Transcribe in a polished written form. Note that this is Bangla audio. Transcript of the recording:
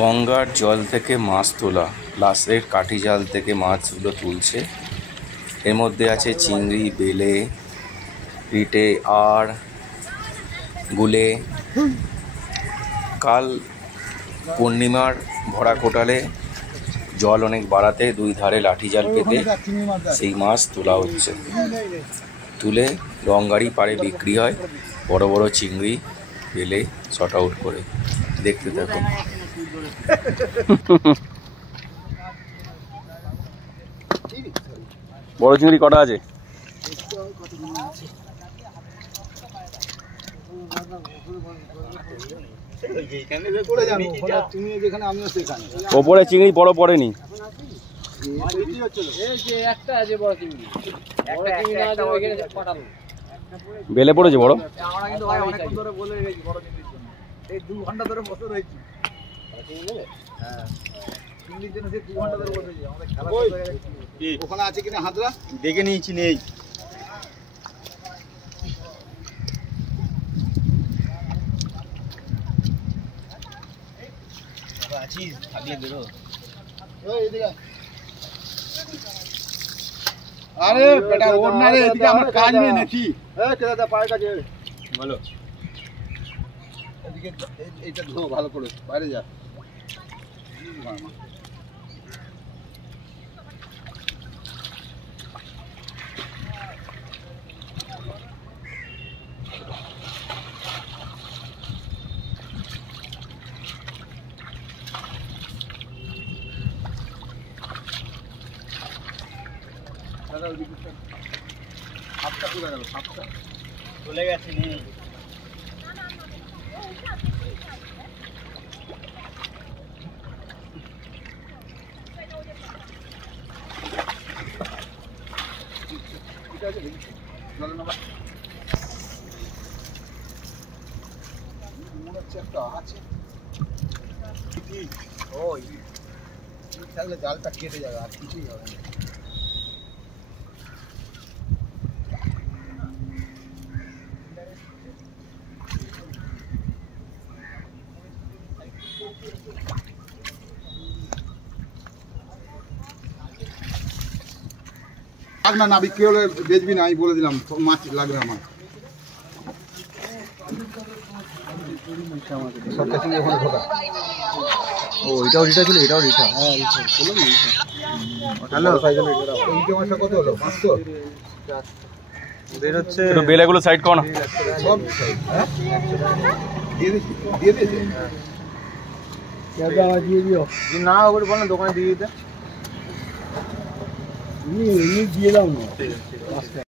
গঙ্গার জল থেকে মাছ তোলা, লাশের কাঠি জাল থেকে মাছগুলো তুলছে। এর মধ্যে আছে চিংড়ি, বেলে, রিটে, আর গুলে। কাল পূর্ণিমার ভরা কোটালে জল অনেক বাড়াতে দুই ধারে লাঠি জাল পেতে সেই মাছ তোলা হচ্ছে। তুলে রংগাড়ি পাড়ে বিক্রি হয়। বড় বড় চিংড়ি, বেলে শর্ট আউট করে। দেখতে থাকুন। বড় চিংড়ি কটা আছে? ওপরে চিংড়ি বড় পড়েনি। বেলে পড়েছে বড়। ওখানে আছে কিনা হাতরা দেখে নিয়েছি, নেই। আরে বেটা ওর না রে, এদিকে আমার কাজ নেই নাকি? দাদা পায়ের কাছে বলো, এদিকে এইটা ধো ভালো করে, বাইরে যা। সাপটা কোথায় গেল? সাপটা চলে গেছে। নেই ঠিক আছে, চলো না। মনে হচ্ছে একটা আছে। ওই থাকলে জালটা কেটে যাবে, আর কিছুই হবে না। না না বিক্রি হলে বেচবি না, আমি বলে দিলাম। মাছ লাগবে আমার। ও এটাও রিটা ছিল, এটাও রিটা। হ্যাঁ রিটা কত হলো? 500 বের হচ্ছে। বেলেগুলো সাইড করো না, সব দিয়ে দিয়েছে। দিয়ে দিও না, ওগুলো বল না দোকানে দিয়ে দিতে। দিয়ে দাও না।